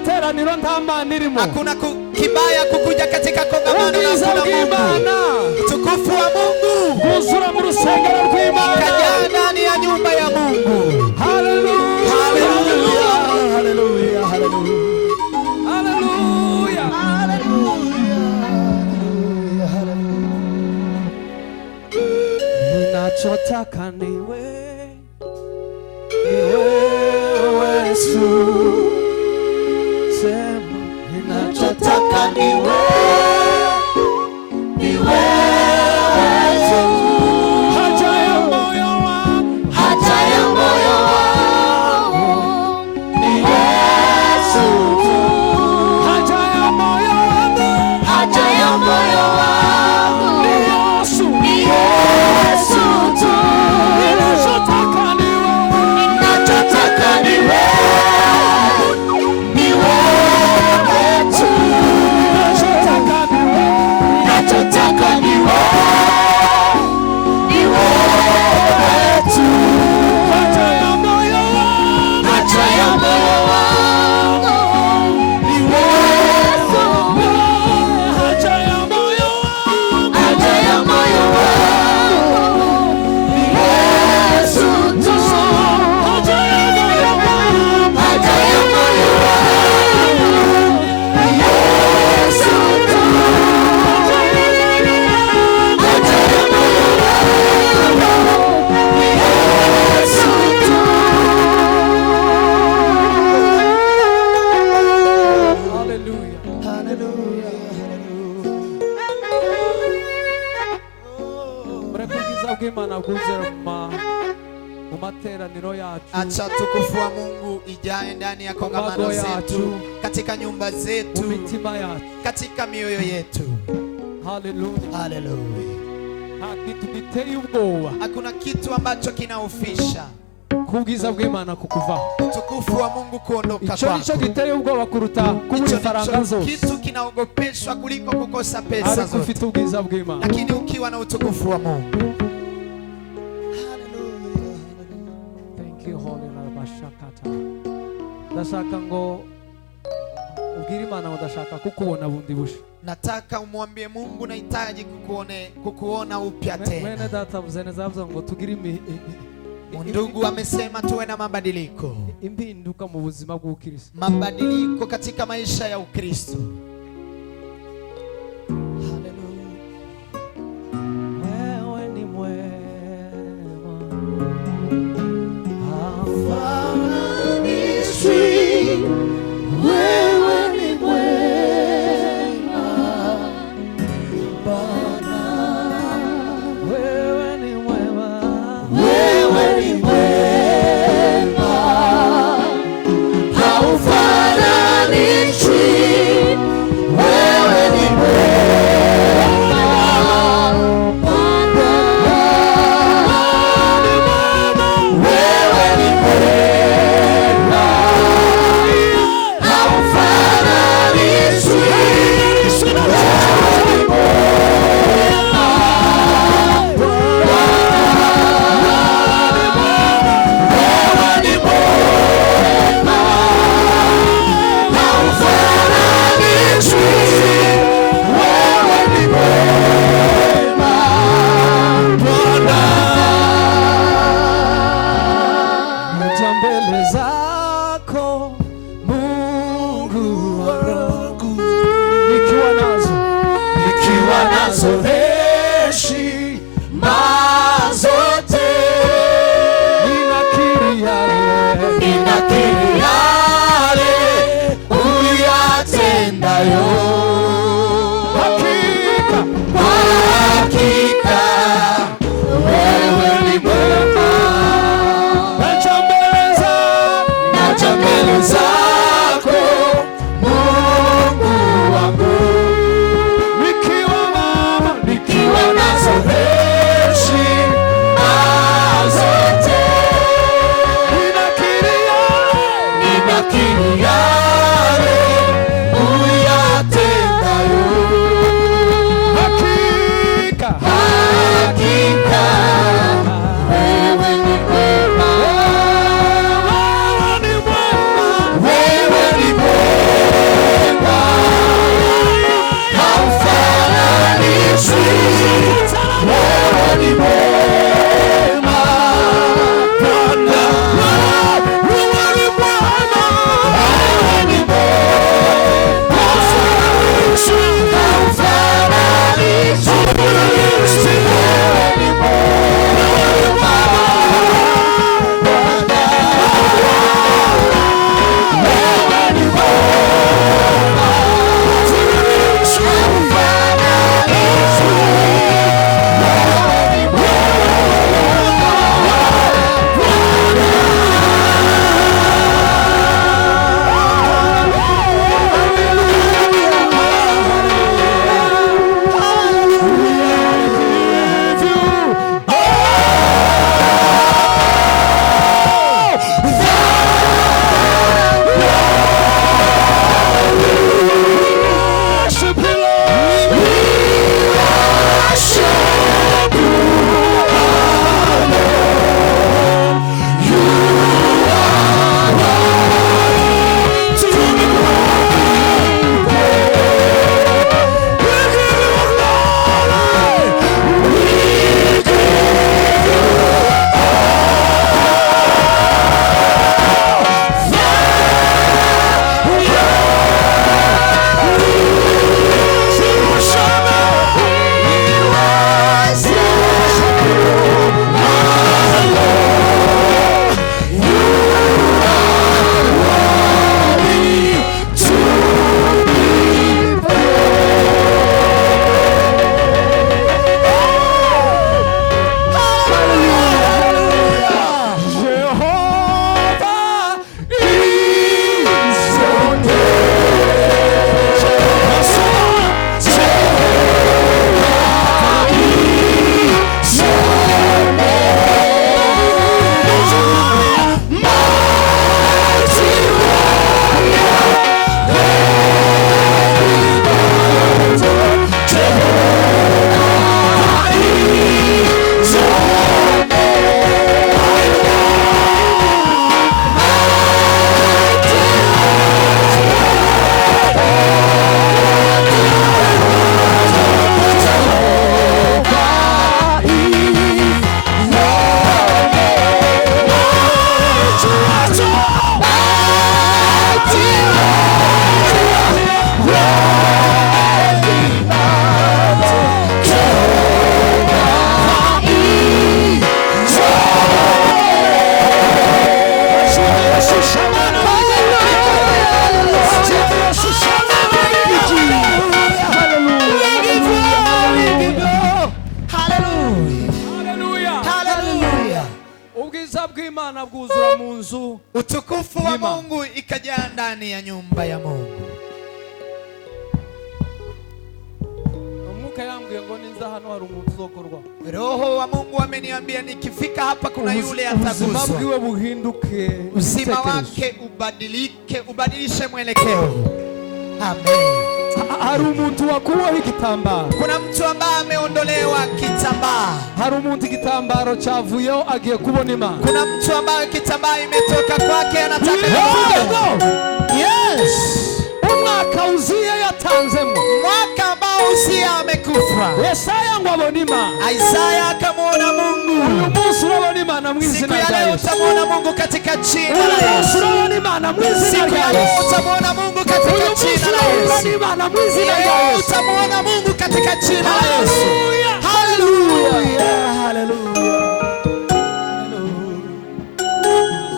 materaniro nta mana irimo. Hakuna kibaya kukuja katika kongamano la Mungu. Utukufu wa Mungu kuzura mu rusengero rw'Imana, ukajaa ndani ya nyumba ya Mungu. Haleluya, haleluya, haleluya, haleluya, haleluya, haleluya. Ninachotaka niwe Yesu, sema ninachotaka niwe acha tukufu wa Mungu ijae ndani ya kongamano zetu, katika nyumba zetu, katika mioyo yetu. Haleluya, haleluya. Hakuna kitu ambacho kinaofisha kugiza bw'Imana kukuvaho, utukufu wa Mungu kuondoka kwako. Icho giteye ubwoba kuruta kubura faranga zose. Kitu kinaogopeshwa kuliko kukosa pesa zote. Lakini ukiwa na utukufu wa Mungu. Ndashaka ngo ubwire Imana udashaka kukubona bundi busha. Nataka umwambie Mungu nahitaji kukuona upya tena. Mwene data mzene zavuze ngo tugire Mungu amesema tuwe na mabadiliko. Impinduka mu buzima bw'Ukristo. Mabadiliko katika maisha ya Ukristo. y'Imana bwuzura mu nzu, utukufu wa Mungu ikajaa ndani ya nyumba ya Mungu. Umwuka yambwiye ngo ninza hano hari umuntu uzokorwa. Roho wa Mungu ameniambia nikifika hapa kuna yule ataguswa. Ubuzima bwiwe buhinduke, uzima wake ubadilike, ubadilishe mwelekeo. Amen. Hari umuntu wakuweho igitambaro. Kuna mtu ambaye ameondolewa kitambaa. Hari umuntu igitambaro cyavuyeho agiye kubona Imana. Kuna mtu ambaye kitambaa imetoka kwake anataka kuona. Yes. Umwaka Uzia yatanzemo. Mwaka ambao Uzia amekufa. Yesaya ngo abone Imana. Isaya akamuona Mungu. Uyu munsi urabona Imana mu izina rya Yesu. Siku ya leo utamuona Mungu katika jina la Yesu. Uyu munsi urabona Imana mu izina rya Yesu. Siku ya leo utamuona Mungu katika jina la Yesu. Imana mu izina rya Yesu. Utamuona Mungu katika jina la Yesu. Hallelujah. Hallelujah.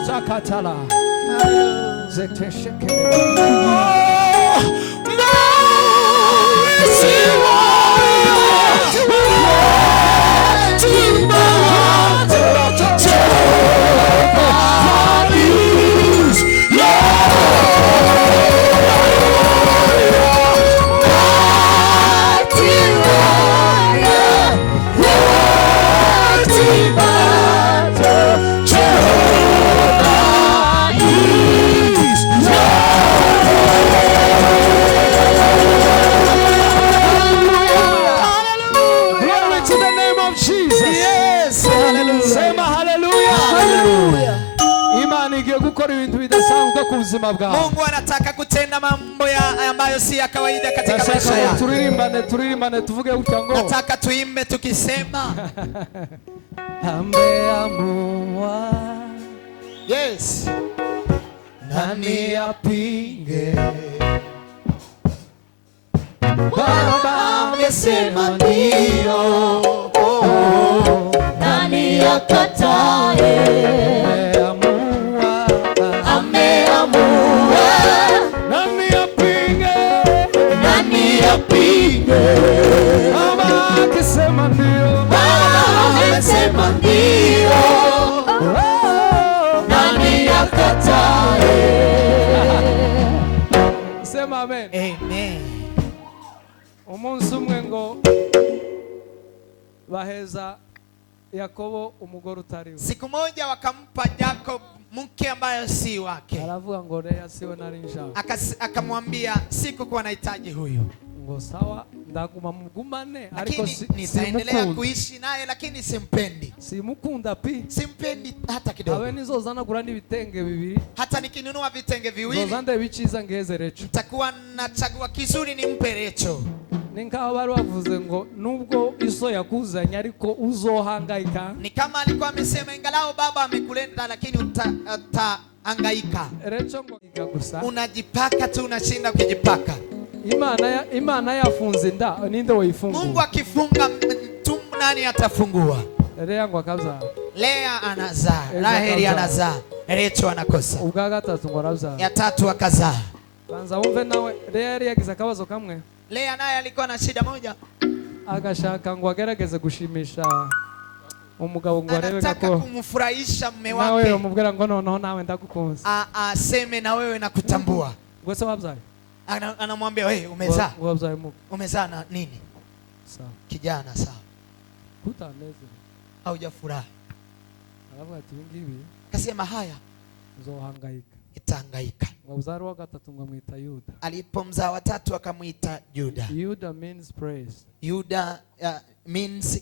Sakatala. Zetesheke. Mungu anataka kutenda mambo ambayo si ya kawaida katika maisha yako. Turirimbane tuvuge utya ngo. Nataka tuimbe tukisema ameamua. Yes. Nani apinge? Baba amesema ndio. Nani akatae? Baba akisema ndio. Baba amesema ndio. Nani akatae? Sema amen. Amen. Umunsi umwe ngo baheza Yakobo umugore utariwe. Siku moja wakampa Jacob mke ambaye si wake. Aravuga ngo Lea siwe nari nshaka. Akamwambia sikukuwa nahitaji huyu. Ngo sawa ndaguma mugumane ariko nitaendelea kuishi naye lakini simpendi. Simukunda pi. Simpendi hata kidogo. Awe nizozana gura n'ibitenge bibiri. Hata nikinunua vitenge viwili. Nzozande bichiza ngeze Recho. Nitakuwa nachagua kizuri nimpe Recho. Ninkaho bari bavuze ngo nubwo iso yakuzanye ariko uzohangaika. Ni kama alikuwa amesema ingalao baba amekuleta lakini utahangaika. Recho ngo igagusa. Unajipaka tu unashinda ukijipaka. Imana yafunze nda ninde wayifungura? Mungu akifunga tumbo nani atafungua? Lea ngo akazaa. Lea anazaa, Raheli anazaa, Recho anakosa. Ubwa gatatu ngo arazaa. Ya tatu akazaa. Banza wumve nawe Lea yari yagize akabazo kamwe. Lea naye alikuwa na shida moja. Agashaka ngo agerageze gushimisha umugabo ngo arebe ko anataka kumfurahisha mume wake. Nawe umubwira ngo noneho nawe ndagukunze. Aseme na wewe nakutambua. Ngo se wabyaye? Anamwambia wewe umezaa? Wabyaye muko. Umezaa na nini? Sawa. Kijana sawa. Kutaneze. Haujafurahi. Aravuga ati ngibi. Akasema haya. Uzohangaika. Itahangaika. Mzaro wa gatatu ngamwita Yuda. Alipomzaa watatu akamwita Yuda. Yuda means praise. Yuda means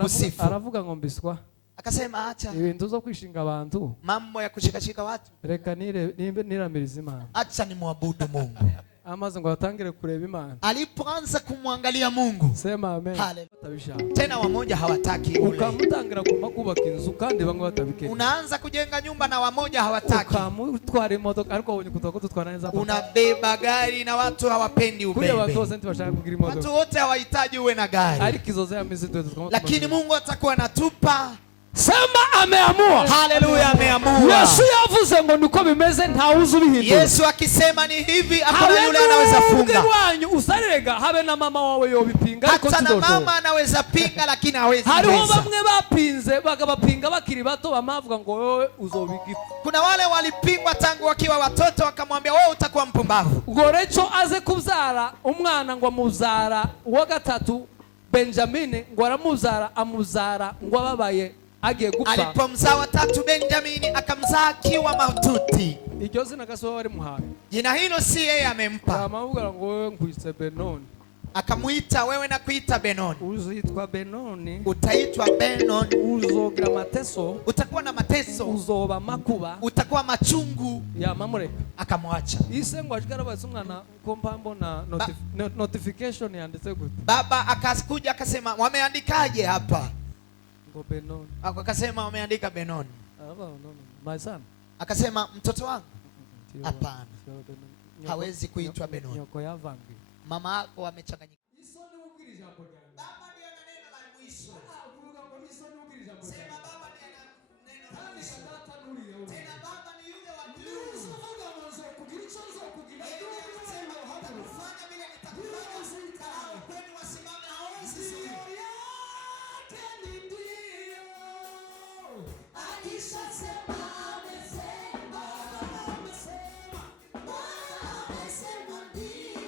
kusifu. Aravuga ngo mbiswa. Akasema acha. Ibintu zo kwishinga abantu. Mambo ya kushikashika watu. Reka niramiriza Imana. Acha ni muabudu Mungu. Amaze ngo atangire kureba Imana. Alipoanza kumwangalia Mungu. Sema amen. Hallelujah. Tena wamoja hawataki ule. Ukamutangira kubaka inzu kandi bamwe batabikeka. Unaanza kujenga nyumba na wamoja hawataki. Ukamutwara imodoka ariko wabonye kutoko tutwara neza. Unabeba gari na watu hawapendi ubebe. Watu wote bashaka kugira imodoka. Watu wote hawahitaji uwe na gari. Ariko izo za mizi lakini Mungu atakuwa anatupa Sema ameamua. Haleluya, ameamua. Yesu yavuze ngo niko bimeze ntawuzi ubihindura. Yesu akisema ni hivi, hakuna yule anaweza funga. Usarega habe na mama wawe yobipinga ariko hata na mama anaweza pinga lakini hawezi. Hariho bamwe bapinze bagabapinga bakiri bato bamavuga ngo wewe uzobigifa. Kuna wale walipingwa tangu wakiwa watoto wakamwambia wewe utakuwa mpumbavu. Ngo reco aze kubyara umwana ngo amuzara wa gatatu Benjamin ngo aramuzara amuzara ngo ababaye agiye gupfa. Alipomzaa watatu Benjamini akamzaa akiwa mahututi. Iryo zina gaso wari muhaye. Jina hilo si yeye amempa. Amavuga ngo wewe nkwise Benoni. Akamuita wewe na kuita Benoni. Uzoitwa Benoni. Utaitwa Benoni. Uzogira mateso. Utakuwa na mateso. Uzoba makuba. Utakuwa machungu. Ya mamureka. Akamwacha. Ise ngo ashikara basumwana kompambo na notification yanditse gute. Baba akakuja akasema wameandikaje hapa? Ngo Benoni. Akasema wameandika Benoni. My son. Akasema mtoto wangu. Hapana. Hawezi kuitwa Benoni. Nyoko ya vangi. Mama yako amechanganyika. Baba ndiye ana neno la mwisho. Sema baba ndiye ana neno la mwisho. Tena baba ni yule wa juu. Sema nitakufanya vile nitakufanya. Kama ukweli wasimame hawezi sogea. Akishasema amesema. Amesema ndio.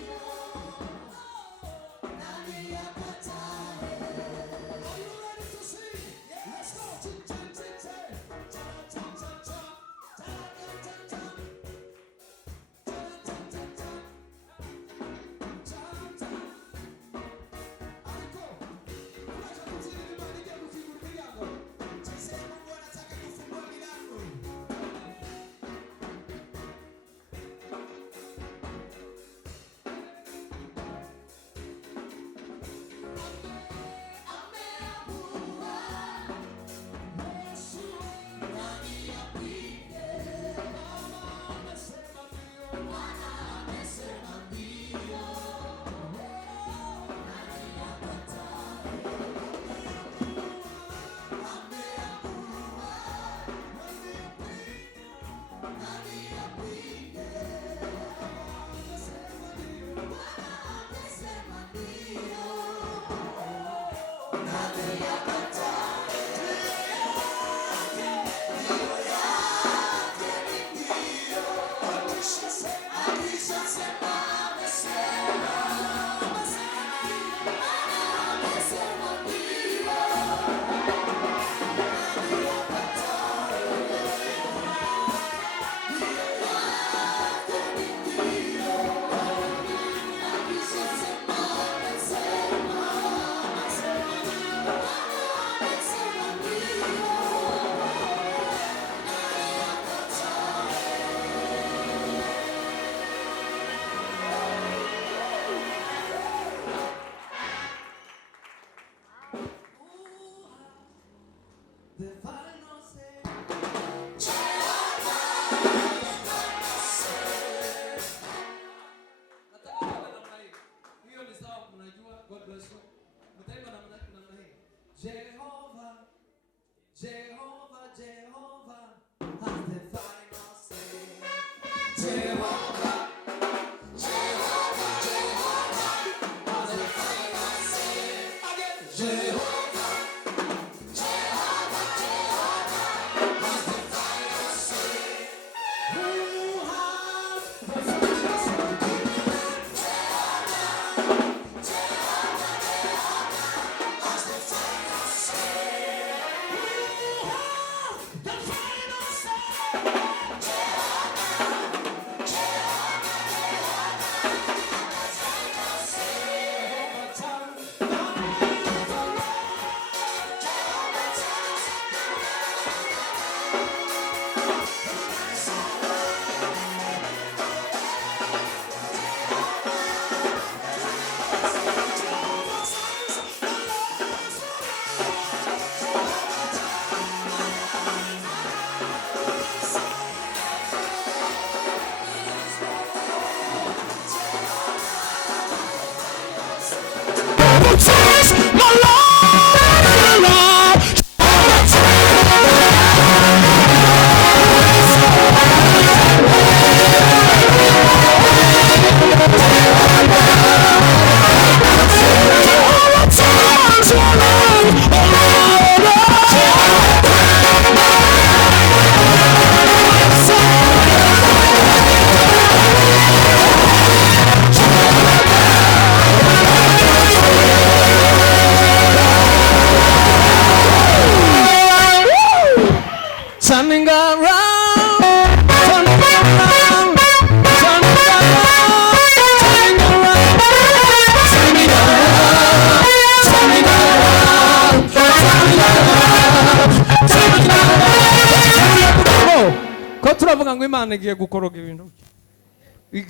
Imana igiye gukoroga ibintu.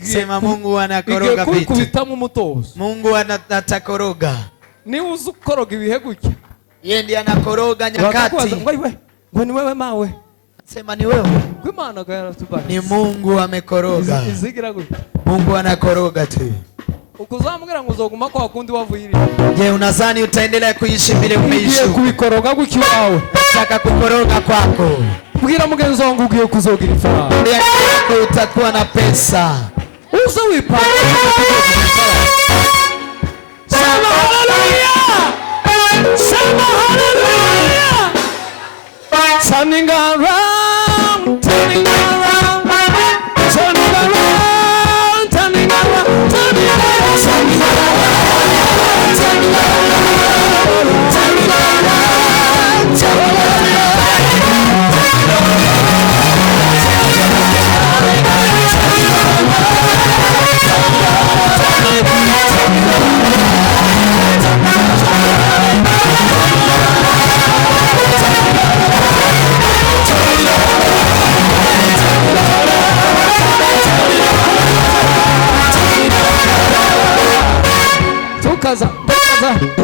Sema Mungu anakoroga vitu. Kubitamu umutozo. Mungu atakoroga. Ni uzukoroga ibihe gutya. Yeye ndiye anakoroga nyakati. Ngo ni wewe mawe. Sema ni wewe. Kw'Imana ko yaratubara. Ni Mungu amekoroga. Izigira gutya. Mungu anakoroga tu. Ukuzamubwira ngo uzoguma kwa kundi wavuyiri. Je, unadhani utaendelea kuishi vile umeishi? Ugiye kubikoroga gutya wawe. Nataka kukoroga kwako. Bwira mugenzi wangu ugiye kuzogira ifaranga. Ndio yako utakuwa na pesa. Uzo wipanga. Sema hallelujah. Sema hallelujah. Turning around, turning around, turning around, turning around, turning around, turning around, turning around, turning around, turning around.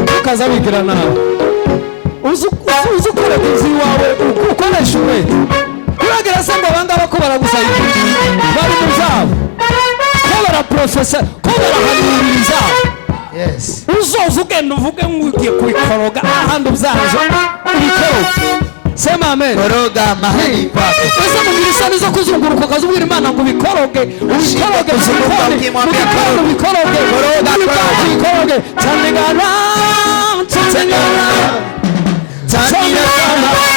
Tukaza wigira nawe uzukora inzu wawe ukoresha umwete kuragira se ngo abangaba ko baragusayira bari mu zabo ko baraprofesa ko barahanuririza. Yes. Uzoza ugenda uvuge nk'ugiye kubikoroga ahandi uzaje ubikoroga. Sema amen. Koroga mahali pako. Ese mugira isoni zo kuzunguruka ukazubwira Imana ngo ubikoroge ubikoroge ubikoroge ubikoroge. Turning around, turning around, turning around.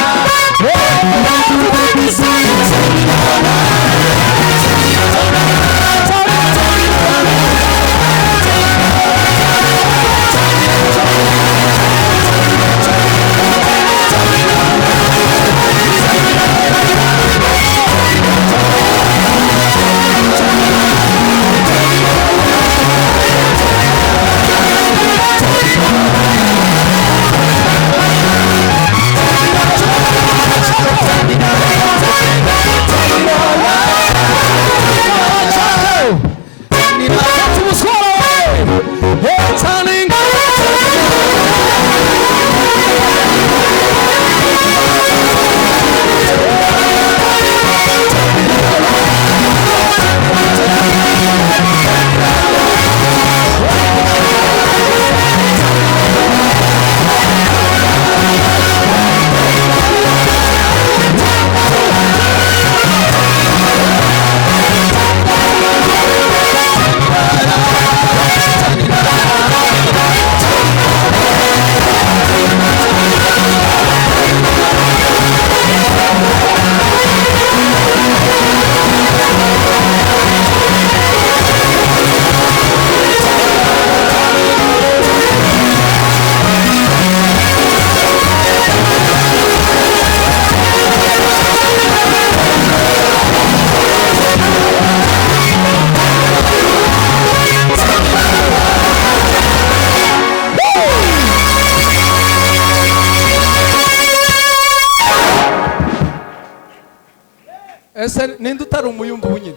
Ese ninde utari umuyumba ubunyine?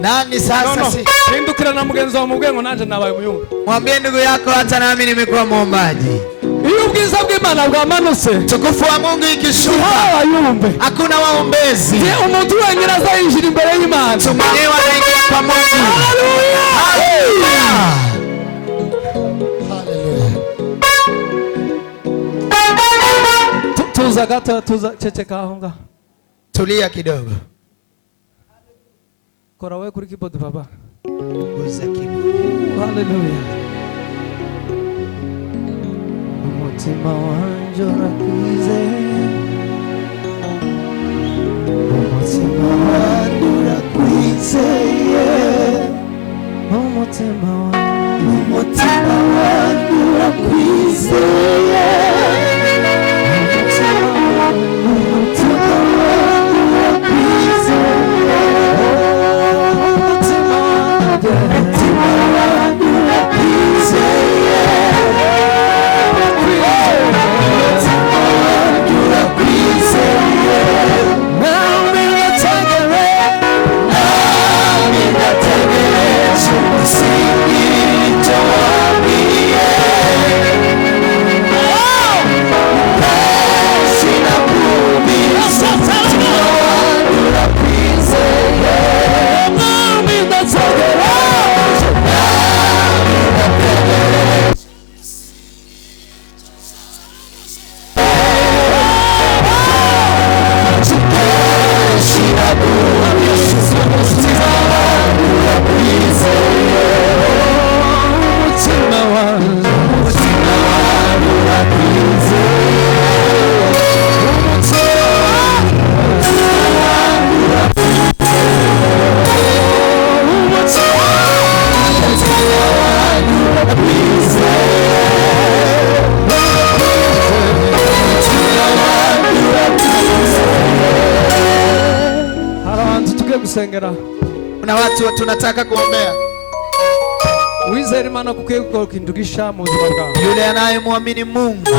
Nani sasa si? Nindukira na mugenzi wa mubwengo nanje nabaye umuyumba. Mwambie ndugu yako hata nami nimekuwa muombaji. Iyo ubwiza bw'Imana bwamanutse, tukufu wa Mungu ikishuka, abayumbe hakuna waombezi. Ndiye umuntu wenyine azayinjira imbere y'Imana. Mwenyewe anaingia kwa Mungu. Haleluya! Haleluya! Tuza gato, tuza checheka aho ngaho. Tulia kidogo. Kora wewe kuri keyboard baba. Uza keyboard. Haleluya. Umutima wanje urakwizeye. Umutima wanje urakwizeye. Umutima wanje urakwizeye. Now gusengera. Kuna watu tunataka kuombea. Wizera Imana kuko yego kindugisha mu buzima bwawe. Yule anayemwamini Mungu,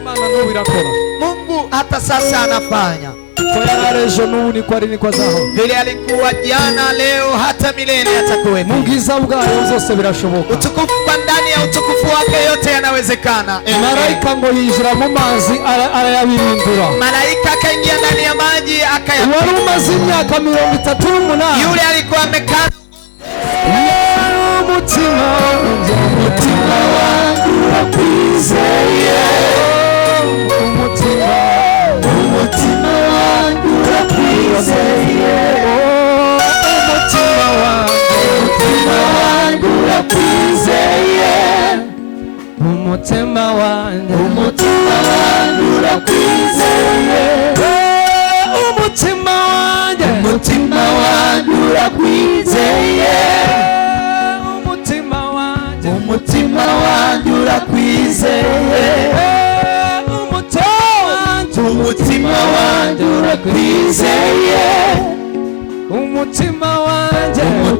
Imana n'ubu irakora. Mungu hata sasa anafanya. Kwa yarejo n'ubu ni kwa rini kwa zaho. Vile alikuwa jana, leo, hata milele atakuwepo. Mu bwiza bwayo zose birashoboka. Utukufu kwa ndani ya utukufu wake yote yanawezekana. Malaika ngo yinjira mu mazi arayabirindura. Malaika akaingia ndani ya maji akayapindura. Wari umaze imyaka 38. Yule alikuwa amekaa umutima wangu urakwizeye. Umutima wangu urakwizeye. Umutima wangu urakwizeye. Umutima wangu urakwizeye. Umutima wangu urakwizeye. Umutima wangu urakwizeye. Umutima wangu urakwizeye. Umutima wangu urakwizeye. Umutima wangu urakwizeye.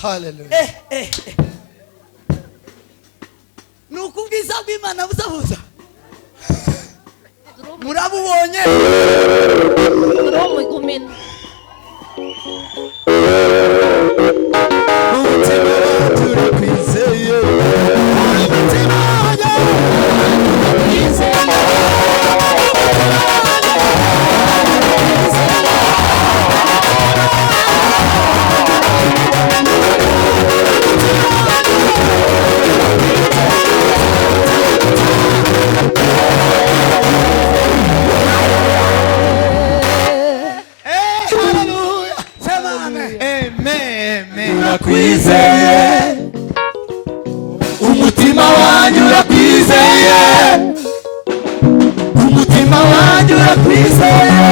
Hallelujah. Nukubwiza bw'Imana buzabuza. Murabubonye? Romo igumen. Umutima wacu urakwizeye. Umutima wanjye hallelujah. Sema amen. Amen. Amen. urakwizeye umutima wanjye urakwizeye umutima wanjye urakwizeye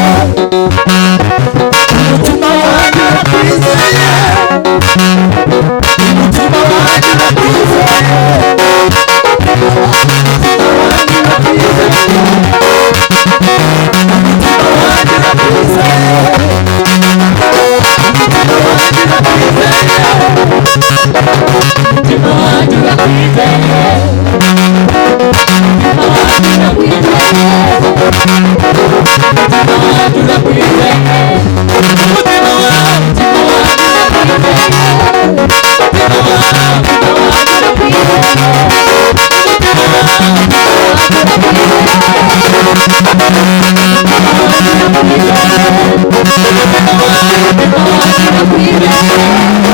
umutima wanjye urakwizeye umutima wanjye urakwizeye Thank you.